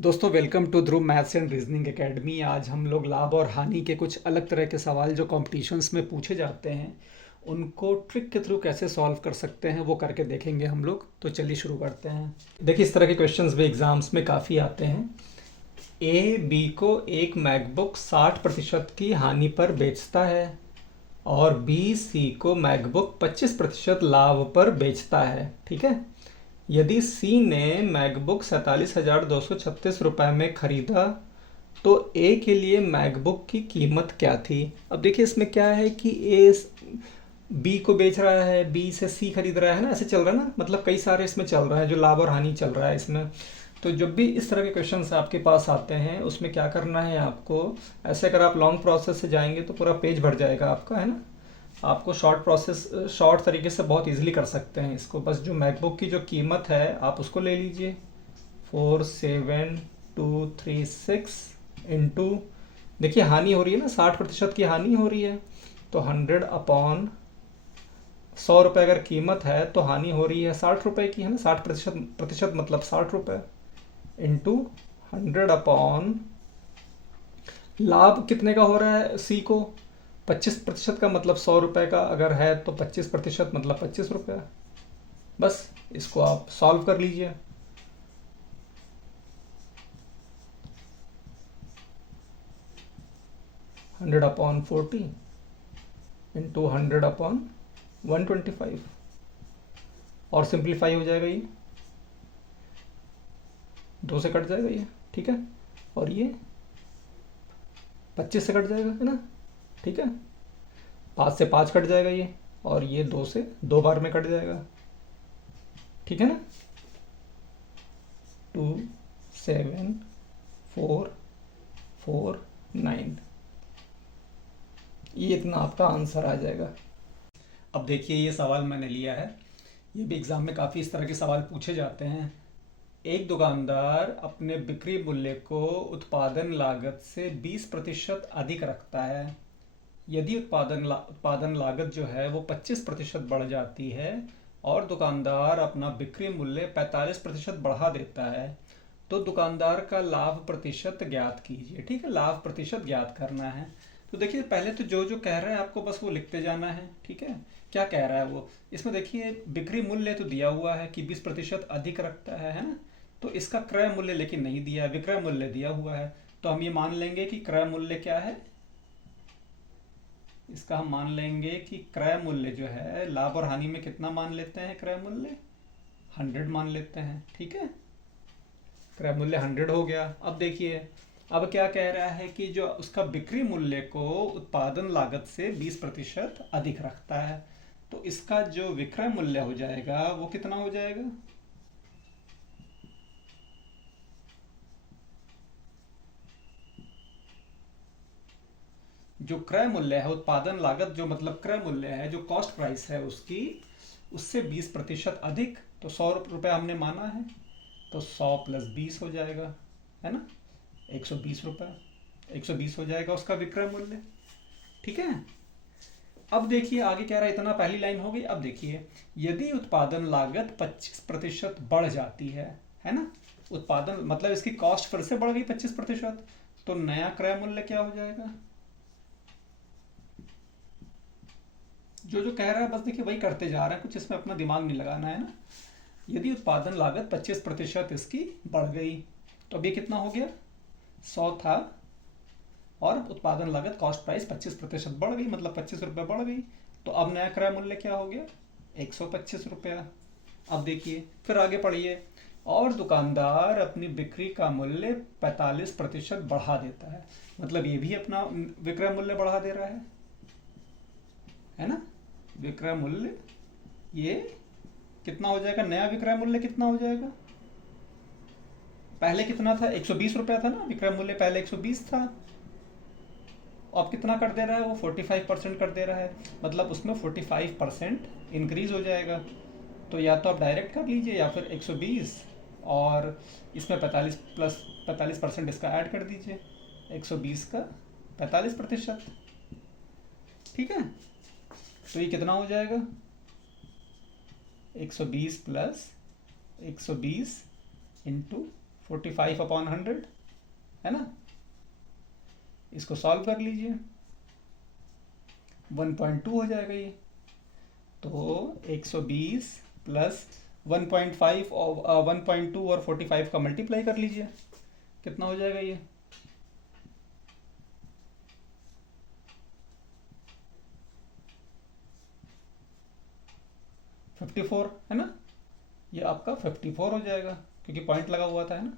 दोस्तों welcome to Dhruv maths and reasoning academy. आज हम लोग लाभ और हानि के कुछ अलग तरह के सवाल जो कॉम्पिटिशन्स में पूछे जाते हैं उनको ट्रिक के थ्रू कैसे सॉल्व कर सकते हैं वो करके देखेंगे हम लोग। तो चलिए शुरू करते हैं। देखिए, इस तरह के क्वेश्चंस भी एग्जाम्स में काफ़ी आते हैं। ए बी को एक मैकबुक 60% की हानि पर बेचता है और बी सी को मैकबुक 25% लाभ पर बेचता है। ठीक है। यदि सी ने मैकबुक 47,236 रुपये में ख़रीदा तो ए के लिए मैकबुक की कीमत क्या थी। अब देखिए, इसमें क्या है कि ए बी को बेच रहा है, बी से सी खरीद रहा है ना, ऐसे चल रहा है ना। मतलब कई सारे इसमें चल रहा है जो लाभ और हानि चल रहा है इसमें। तो जब भी इस तरह के क्वेश्चंस आपके पास आते हैं उसमें क्या करना है आपको, ऐसे अगर आप लॉन्ग प्रोसेस से जाएंगे तो पूरा पेज भर जाएगा आपका, है ना। आपको शॉर्ट तरीके से बहुत इजीली कर सकते हैं इसको। बस जो मैकबुक की जो कीमत है आप उसको ले लीजिए, 47,236 इंटू, देखिए हानि हो रही है ना, 60% की हानि हो रही है। तो 100/100 रुपये अगर कीमत है तो हानि हो रही है 60 रुपये की, है ना। 60% मतलब 60 रुपये इंटू 100 लाभ कितने का हो रहा है सी को, 25% का मतलब 100 रुपये का अगर है तो 25% मतलब 25 रुपये। बस इसको आप सॉल्व कर लीजिए। हंड्रेड अपॉन 40 इंटू 100/125 और सिंप्लीफाई हो जाएगा, ये 2 से कट जाएगा ये, ठीक है। और ये 25 से कट जाएगा, है ना, ठीक है। 5 से 5 कट जाएगा ये, और ये 2 से 2 बार में कट जाएगा, ठीक है ना। 27449, ये इतना आपका आंसर आ जाएगा। अब देखिए, ये सवाल मैंने लिया है, ये भी एग्ज़ाम में काफ़ी इस तरह के सवाल पूछे जाते हैं। एक दुकानदार अपने बिक्री मूल्य को उत्पादन लागत से 20% अधिक रखता है। यदि उत्पादन लागत जो है वो 25% बढ़ जाती है और दुकानदार अपना बिक्री मूल्य 45% बढ़ा देता है तो दुकानदार का लाभ प्रतिशत ज्ञात कीजिए। ठीक है, लाभ प्रतिशत ज्ञात करना है। तो देखिए, पहले तो जो जो कह रहा है आपको बस वो लिखते जाना है, ठीक है। क्या कह रहा है वो, इसमें देखिए बिक्री मूल्य तो दिया हुआ है कि 20% अधिक रखता है ना। तो इसका क्रय मूल्य लेकिन नहीं दिया है, विक्रय मूल्य दिया हुआ है। तो हम ये मान लेंगे कि क्रय मूल्य क्या है, इसका हम मान लेंगे कि क्रय मूल्य जो है, लाभ और हानि में कितना मान लेते हैं, क्रय मूल्य 100 मान लेते हैं, ठीक है। क्रय मूल्य 100 हो गया। अब देखिए, अब क्या कह रहा है कि जो उसका बिक्री मूल्य को उत्पादन लागत से 20% अधिक रखता है, तो इसका जो विक्रय मूल्य हो जाएगा वो कितना हो जाएगा, जो क्रय मूल्य है, उत्पादन लागत जो मतलब क्रय मूल्य है, जो कॉस्ट प्राइस है उसकी, उससे 20% अधिक। तो 100 रुपये हमने माना है, तो 100 + 20 हो जाएगा, है ना, 120 रुपये। 120 हो जाएगा उसका विक्रय मूल्य, ठीक है। अब देखिए आगे कह रहा है, इतना पहली लाइन हो गई। अब देखिए, यदि उत्पादन लागत 25% बढ़ जाती है ना, उत्पादन मतलब इसकी कॉस्ट फिर से बढ़ गई 25%, तो नया क्रय मूल्य क्या हो जाएगा, जो जो कह रहा है बस देखिए वही करते जा रहा है, कुछ इसमें अपना दिमाग नहीं लगाना है ना। यदि उत्पादन लागत 25% इसकी बढ़ गई, तो अब ये कितना हो गया, 100 था और उत्पादन लागत कॉस्ट प्राइस 25% बढ़ गई, मतलब 25 रुपये बढ़ गई। तो अब नया क्रय मूल्य क्या हो गया, 125 रुपया। अब देखिए फिर आगे पढ़िए, और दुकानदार अपनी बिक्री का मूल्य 45% बढ़ा देता है, मतलब ये भी अपना विक्रय मूल्य बढ़ा दे रहा है ना। विक्रय मूल्य ये कितना हो जाएगा, नया विक्रय मूल्य कितना हो जाएगा, पहले कितना था, 120 रुपया था ना विक्रय मूल्य, पहले 120 था। अब कितना कर दे रहा है वो, 45% कर दे रहा है, मतलब उसमें 45% इंक्रीज हो जाएगा। तो या तो आप डायरेक्ट कर लीजिए या फिर 120 और इसमें 45% इसका ऐड कर दीजिए, 120 का 45%, ठीक है। तो ये कितना हो जाएगा, 120 + 120 इंटू 45/100 है ना। इसको सॉल्व कर लीजिए, 1.2 हो जाएगा ये। तो 120 प्लस 1.5 और 1.2 और 45 का मल्टीप्लाई कर लीजिए, कितना हो जाएगा ये? 54 है ना। ये आपका 54 हो जाएगा क्योंकि पॉइंट लगा हुआ था, है ना।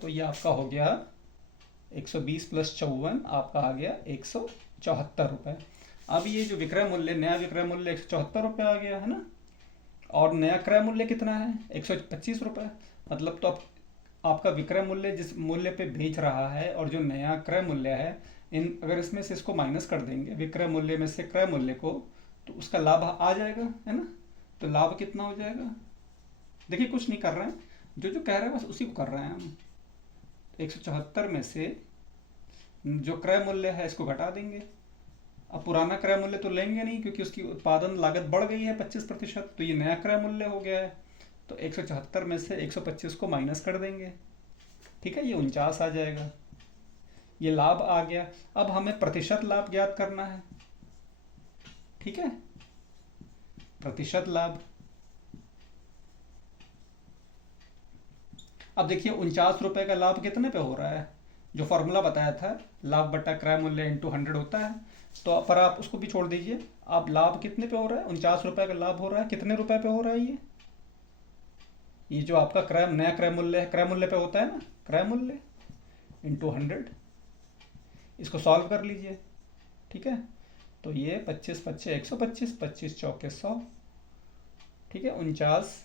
तो ये आपका हो गया 120 प्लस 54, आपका आ गया 174 रुपये। अब ये जो विक्रय मूल्य, नया विक्रय मूल्य 174 रुपये आ गया, है ना। और नया क्रय मूल्य कितना है? 125 रुपये। मतलब तो अब आपका विक्रय मूल्य जिस मूल्य पे बेच रहा है और जो नया क्रय मूल्य है, इन अगर इसमें से इसको माइनस कर देंगे, विक्रय मूल्य में से क्रय मूल्य को, तो उसका लाभ आ जाएगा, है ना। तो लाभ कितना हो जाएगा? देखिए कुछ नहीं कर रहे हैं, जो जो कह रहे हैं बस उसी को कर रहे हैं हम। 174 में से जो क्रय मूल्य है इसको घटा देंगे। अब पुराना क्रय मूल्य तो लेंगे नहीं क्योंकि उसकी उत्पादन लागत बढ़ गई है 25%, तो ये नया क्रय मूल्य हो गया है। तो 174 में से 125 को माइनस कर देंगे, ठीक है, ये 49 आ जाएगा। ये लाभ आ गया। अब हमें प्रतिशत लाभ ज्ञात करना है, ठीक है, प्रतिशत लाभ। अब देखिए 49 रुपए का लाभ कितने पे हो रहा है? जो फॉर्मूला बताया था, लाभ बट्टा क्रय मूल्य इंटू 100 होता है। तो पर आप उसको भी छोड़ दीजिए, आप लाभ कितने पे हो रहा है? 49 रुपए का लाभ हो रहा है, कितने रुपए पे हो रहा है ये जो आपका क्रय, नया क्रय मूल्य है, क्रय मूल्य पे होता है ना, क्रय मूल्य इंटू 100। इसको सॉल्व कर लीजिए, ठीक है। तो ये 25 पच्चे 125, 25 चौके 100, ठीक है। 49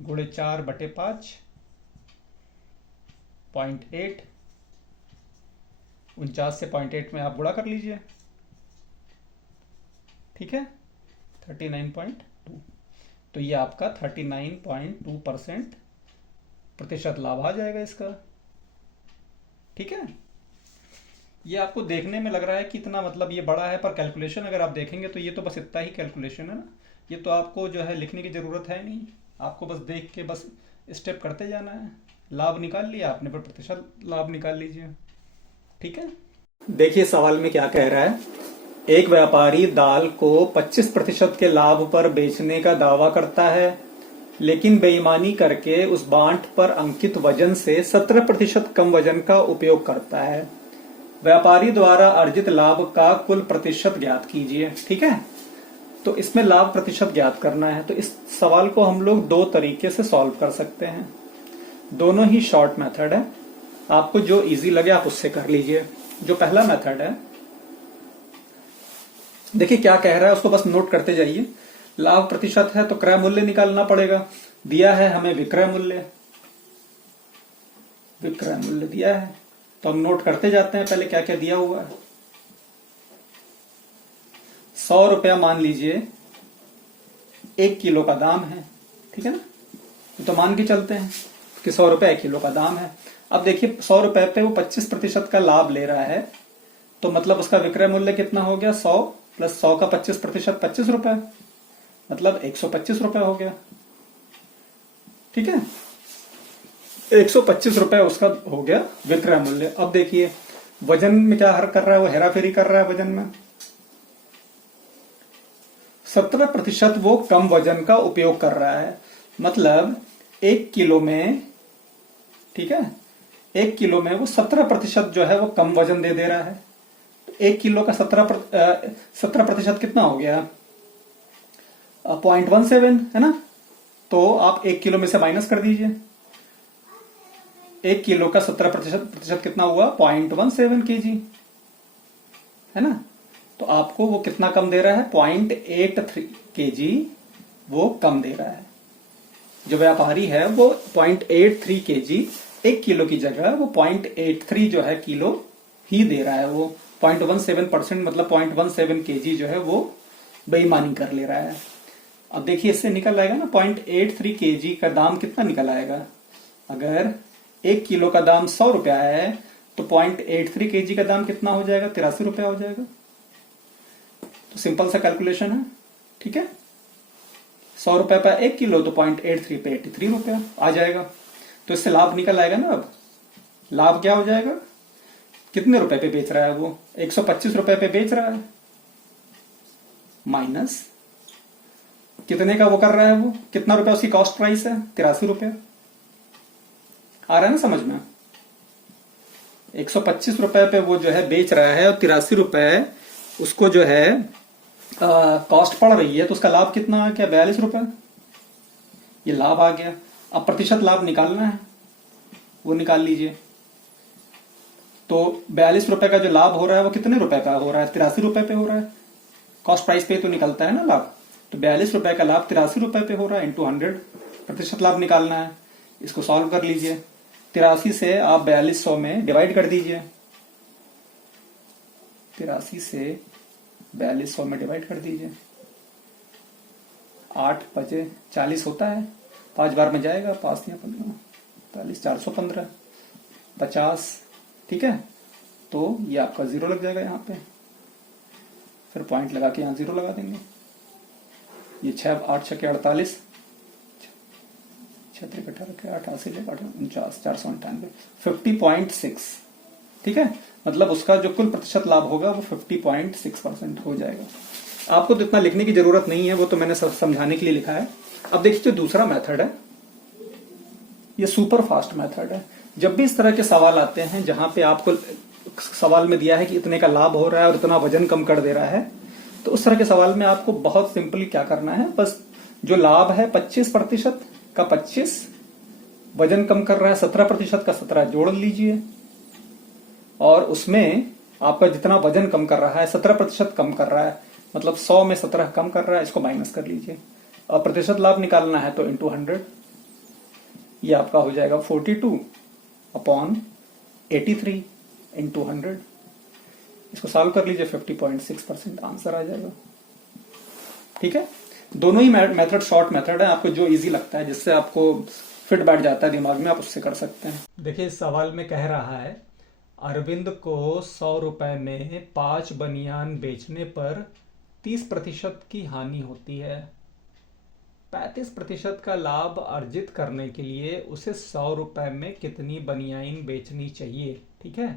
गुणे 4 बटे 5, 0.8। 49 से 0.8 में आप गुणा कर लीजिए, ठीक है, 39.2। तो ये आपका 39.2% प्रतिशत लाभ आ जाएगा इसका, ठीक है। ये आपको देखने में लग रहा है कि इतना मतलब ये बड़ा है, पर कैलकुलेशन अगर आप देखेंगे तो ये तो बस इतना ही कैलकुलेशन है ना। ये तो आपको जो है लिखने की ज़रूरत है नहीं, आपको बस देख के बस स्टेप करते जाना है। लाभ निकाल लिया आपने, पर प्रतिशत लाभ निकाल लीजिए, ठीक है। देखिए सवाल में क्या कह रहा है। एक व्यापारी दाल को 25% के लाभ पर बेचने का दावा करता है, लेकिन बेईमानी करके उस बांट पर अंकित वजन से 17% कम वजन का उपयोग करता है। व्यापारी द्वारा अर्जित लाभ का कुल प्रतिशत ज्ञात कीजिए, ठीक है। तो इसमें लाभ प्रतिशत ज्ञात करना है। तो इस सवाल को हम लोग दो तरीके से सॉल्व कर सकते हैं, दोनों ही शॉर्ट मेथड है। आपको जो इजी लगे आप उससे कर लीजिए। जो पहला मेथड है, देखिए क्या कह रहा है उसको बस नोट करते जाइए। लाभ प्रतिशत है तो क्रय मूल्य निकालना पड़ेगा। दिया है हमें विक्रय मूल्य, विक्रय मूल्य दिया है तो हम नोट करते जाते हैं। पहले क्या क्या दिया हुआ है। 100 रुपया मान लीजिए 1 किलो का दाम है, ठीक है ना। तो मान के चलते हैं कि 100 रुपया 1 किलो का दाम है। अब देखिए 100 रुपए पे वो 25% का लाभ ले रहा है, तो मतलब उसका विक्रय मूल्य कितना हो गया? 100 प्लस 100 का 25%, 25 रुपए, मतलब 125 रुपए हो गया, ठीक है। 125 रुपए उसका हो गया विक्रय मूल्य। अब देखिए वजन में क्या हर कर रहा है, वो हेराफेरी कर रहा है वजन में। 17% वो कम वजन का उपयोग कर रहा है, मतलब 1 किलो में, ठीक है, 1 किलो में वो 17% जो है वो कम वजन दे रहा है। तो 1 किलो का 17% कितना हो गया? 0.17 है ना। तो आप 1 किलो में से माइनस कर दीजिए। 1 किलो का 17% कितना हुआ? 0.17 kg, है ना। तो आपको वो कितना कम दे रहा है? 0.83 kg वो कम दे रहा है। जो व्यापारी है वो 0.83 kg 1 किलो की जगह वो 0.83 जो है किलो ही दे रहा है। वो 0.17% मतलब 0.17 kg जो है वो बेईमानी कर ले रहा है। अब देखिए इससे निकल आएगा ना 0.83 kg का दाम कितना निकल आएगा। अगर 1 किलो का दाम 100 रुपया है तो 0.83 kg का दाम कितना हो जाएगा? 83 रुपया हो जाएगा। तो सिंपल सा कैलकुलेशन है, ठीक है। 100 रुपए पर 1 किलो तो 0.83 पे 83 रुपया आ जाएगा। तो इससे लाभ निकल आएगा ना। अब लाभ क्या हो जाएगा, कितने रुपए पे बेच रहा है वो, 125 रुपए पे बेच रहा है, माइनस कितने का वो कर रहा है, वो कितना रुपया उसकी कॉस्ट प्राइस है, 83 रुपया। आ रहा है ना समझ में। 125 रुपए पे वो जो है बेच रहा है और 83 रुपए उसको जो है कॉस्ट पड़ रही है, तो उसका लाभ कितना आ गया, 42 रुपए। ये लाभ आ गया। अब प्रतिशत लाभ निकालना है, वो निकाल लीजिए। तो 42 रुपए का जो लाभ हो रहा है वो कितने रुपए का हो रहा है, 83 रुपए पे हो रहा है। कॉस्ट प्राइस पे तो निकलता है ना लाभ। तो 42 रुपए का लाभ 83 रुपए पे हो रहा है, इंटू 100 प्रतिशत लाभ निकालना है। इसको सॉल्व कर लीजिए। 83 से आप 4200 में डिवाइड कर दीजिए। 83 से 4200 में डिवाइड कर दीजिए। 8 बचे 40 होता है, 5 बार में जाएगा, 5 या 15, 40, 415, 50। ठीक है, तो ये आपका जीरो लग जाएगा यहाँ पे। फिर पॉइंट लगा के यहाँ जीरो लगा देंगे। ये 6 8 6 48, 6 3 18 88 49 498, 50.6। ठीक है, मतलब उसका जो कुल प्रतिशत लाभ होगा वो 50.6% हो जाएगा। आपको तो इतना लिखने की जरूरत नहीं है, वो तो मैंने सब समझाने के लिए लिखा है। अब देखिए जो दूसरा मेथड है, ये सुपर फास्ट मेथड है। जब भी इस तरह के सवाल आते हैं जहां पे आपको सवाल में दिया है कि इतने का लाभ हो रहा है और इतना वजन कम कर दे रहा है, तो उस तरह के सवाल में आपको बहुत सिंपली क्या करना है, बस जो लाभ है 25% का 25, वजन कम कर रहा है 17% का 17 जोड़ लीजिए, और उसमें आपका जितना वजन कम कर रहा है 17% कम कर रहा है, मतलब 100 में 17 कम कर रहा है, इसको माइनस कर लीजिए। और प्रतिशत लाभ निकालना है तो इंटू 100, ये आपका हो जाएगा 42/83 इंटू 100। इसको सॉल्व कर लीजिए, 50.6% आंसर आ जाएगा। ठीक है, दोनों ही मेथड शॉर्ट मेथड है, आपको जो इजी लगता है, जिससे आपको फिट बैठ जाता है दिमाग में, आप उससे कर सकते हैं। देखिए इस सवाल में कह रहा है अरविंद को 100 रुपए में 5 बनियान बेचने पर 30% की हानि होती है। 35% का लाभ अर्जित करने के लिए उसे 100 रुपए में कितनी बनियान बेचनी चाहिए। ठीक है,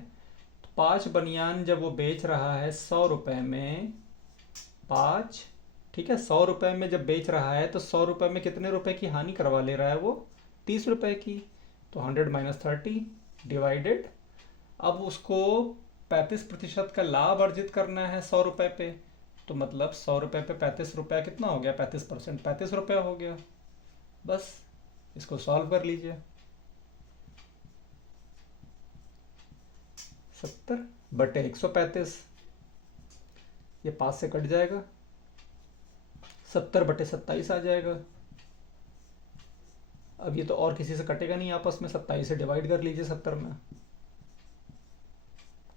तो 5 बनियान जब वो बेच रहा है 100 रुपए में 5, ठीक है, 100 रुपए में जब बेच रहा है तो 100 रुपए में कितने रुपए की हानि करवा ले रहा है वो, 30 रुपए की। तो 100 - 30 डिवाइडेड, अब उसको 35% का लाभ अर्जित करना है 100 रुपए पे, तो मतलब 100 रुपए पे 35 रुपया कितना हो गया, 35%, 35 रुपया हो गया। बस इसको सॉल्व कर लीजिए। 70/135, ये 5 से कट जाएगा, 70/27 आ जाएगा। अब ये तो और किसी से कटेगा नहीं आपस में, 27 से डिवाइड कर लीजिए 70 में।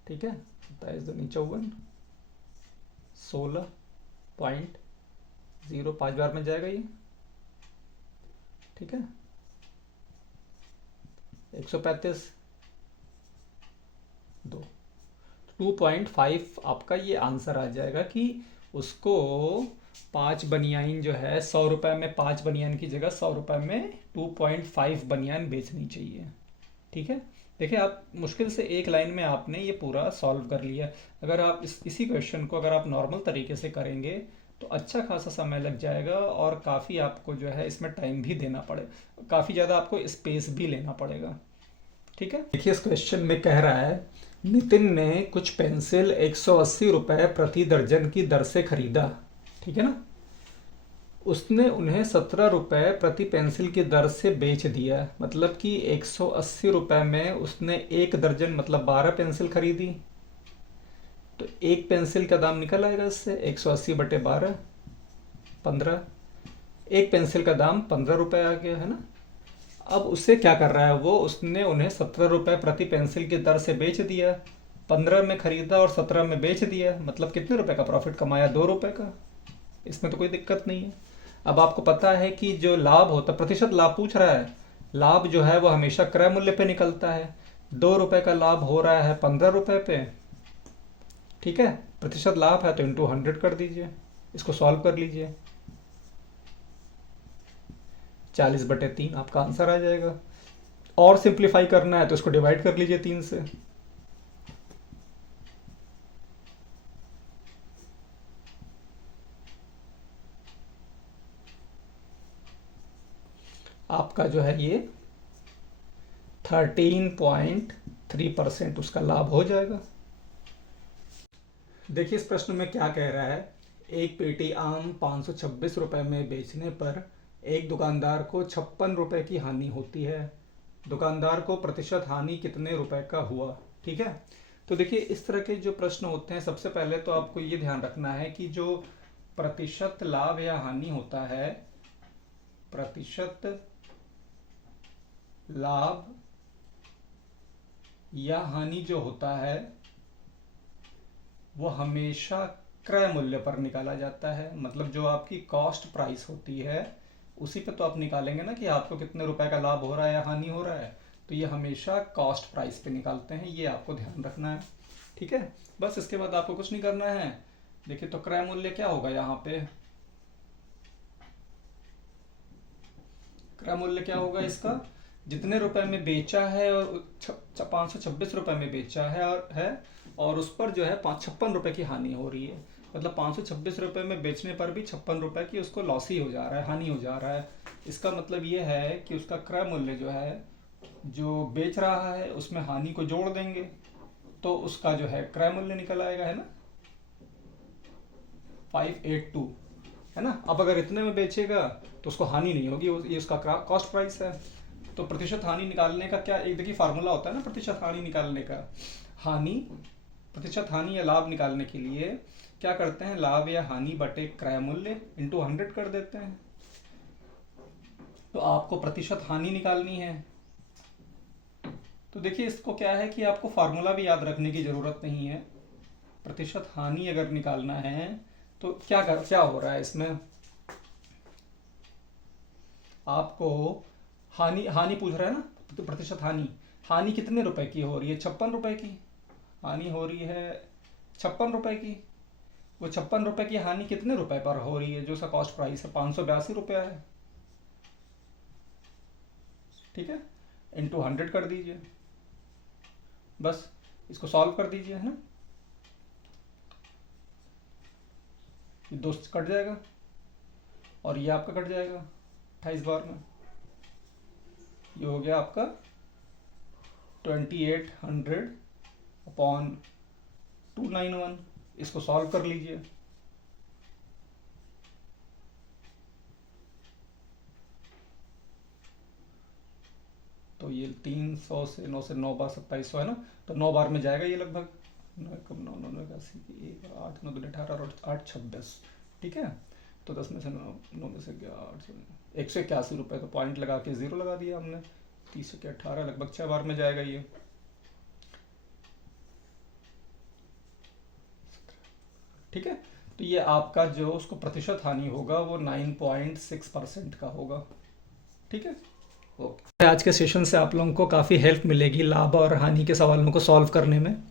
ठीक है, 27 दूनी 54, 16.0, 5 बार में जाएगा ये। ठीक है, 135 2, 2.5 आपका ये आंसर आ जाएगा कि उसको 5 बनियान जो है 100 रुपए में 5 बनियान की जगह 100 रुपए में 2.5 बनियान बेचनी चाहिए। ठीक है, देखिए आप मुश्किल से एक लाइन में आपने ये पूरा सॉल्व कर लिया। अगर आप इसी क्वेश्चन को अगर आप नॉर्मल तरीके से करेंगे तो अच्छा खासा समय लग जाएगा, और काफ़ी आपको जो है इसमें टाइम भी देना पड़ेगा, काफ़ी ज़्यादा आपको स्पेस भी लेना पड़ेगा। ठीक है, देखिए इस क्वेश्चन में कह रहा है नितिन ने कुछ पेंसिल 180 रुपये प्रति दर्जन की दर से खरीदा। ठीक है ना, उसने उन्हें 17 रुपये प्रति पेंसिल की दर से बेच दिया, मतलब कि 180 रुपये में उसने एक दर्जन मतलब 12 पेंसिल खरीदी। तो एक पेंसिल का दाम निकल आएगा इससे, 180/12 15, एक पेंसिल का दाम 15 रुपये आ गया है ना। अब उससे क्या कर रहा है वो, उसने उन्हें 17 रुपये प्रति पेंसिल की दर से बेच दिया, 15 में खरीदा और 17 में बेच दिया, मतलब कितने रुपए का प्रॉफिट कमाया, 2 रुपये का। इसमें तो कोई दिक्कत नहीं है। अब आपको पता है कि जो लाभ होता है, प्रतिशत लाभ पूछ रहा है, लाभ जो है वो हमेशा क्रय मूल्य पे निकलता है। 2 रुपये का लाभ हो रहा है 15 रुपये पे। ठीक है, प्रतिशत लाभ है तो इंटू 100 कर दीजिए, इसको सॉल्व कर लीजिए, 40/3 आपका आंसर आ जाएगा। और सिंप्लीफाई करना है तो इसको डिवाइड कर लीजिए 3 से। आपका जो है ये 13.3% उसका लाभ हो जाएगा। देखिए इस प्रश्न में क्या कह रहा है, एक पेटी आम 526 रुपए में बेचने पर एक दुकानदार को 56 रुपए की हानि होती है। दुकानदार को प्रतिशत हानि कितने रुपए का हुआ। ठीक है, तो देखिए इस तरह के जो प्रश्न होते हैं, सबसे पहले तो आपको ये ध्यान रखना है कि जो प्रतिशत लाभ या हानि होता है, प्रतिशत लाभ या हानि जो होता है वो हमेशा क्रय मूल्य पर निकाला जाता है। मतलब जो आपकी कॉस्ट प्राइस होती है उसी पे तो आप निकालेंगे ना कि आपको कितने रुपए का लाभ हो रहा है या हानि हो रहा है। तो ये हमेशा कॉस्ट प्राइस पे निकालते हैं, ये आपको ध्यान रखना है। ठीक है, बस इसके बाद आपको कुछ नहीं करना है। देखिए तो क्रय मूल्य क्या होगा, यहाँ पे क्रय मूल्य क्या होगा इसका, जितने रुपए में बेचा है और 526 रुपए में बेचा और उस पर जो है 56 रुपए की हानि हो रही है। मतलब 526 रुपए में बेचने पर भी 56 रुपए की उसको लॉस ही हो जा रहा है, हानि हो जा रहा है। इसका मतलब ये है कि उसका क्रय मूल्य जो है, जो बेच रहा है उसमें हानि को जोड़ देंगे तो उसका जो है क्रय मूल्य निकल आएगा, है ना, 582, है ना। अब अगर इतने में बेचेगा तो उसको हानि नहीं होगी, ये उसका कॉस्ट प्राइस है। तो प्रतिशत हानि निकालने का क्या, एक देखिए फार्मूला होता है ना प्रतिशत हानि निकालने का। प्रतिशत हानि या लाभ निकालने के लिए क्या करते हैं, लाभ या हानि बटे क्रय मूल्य इंटू 100 कर देते हैं। तो आपको प्रतिशत हानि निकालनी है। तो देखिए इसको क्या है कि आपको फार्मूला भी याद रखने की जरूरत नहीं है। प्रतिशत हानि अगर निकालना है तो क्या हो रहा है इसमें, आपको हानि पूछ रहा है ना, तो प्रतिशत हानि कितने रुपए की हो रही है, 56 रुपए की हानि हो रही है, 56 रुपए की। वो 56 रुपए की हानि कितने रुपए पर हो रही है, जो उसका कॉस्ट प्राइस है 582 रुपया है। ठीक है, इंटू 100 कर दीजिए, बस इसको सॉल्व कर दीजिए, है ना। ये 2 कट जाएगा और ये आपका कट जाएगा 28 बार में। ये हो गया आपका 2800/291। इसको सॉल्व कर लीजिए। तो ये 300 से 9 से 9 बार 2700 है ना, तो 9 बार में जाएगा ये लगभग 8 9 18 और 8 26। ठीक है, तो 10 में से 9 में से 181 रुपये, तो पॉइंट लगा के 0 लगा दिया हमने। 30 के 18 लगभग 6 बार में जाएगा ये। ठीक है, तो ये आपका जो उसको प्रतिशत हानि होगा वो 9.6% का होगा। ठीक है, ओके। आज के सेशन से आप लोगों को काफ़ी हेल्प मिलेगी लाभ और हानि के सवालों को सॉल्व करने में।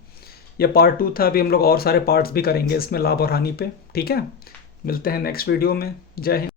यह पार्ट 2 था, अभी हम लोग और सारे पार्ट्स भी करेंगे इसमें लाभ और हानि पे। ठीक है, मिलते हैं नेक्स्ट वीडियो में। जय हिंद।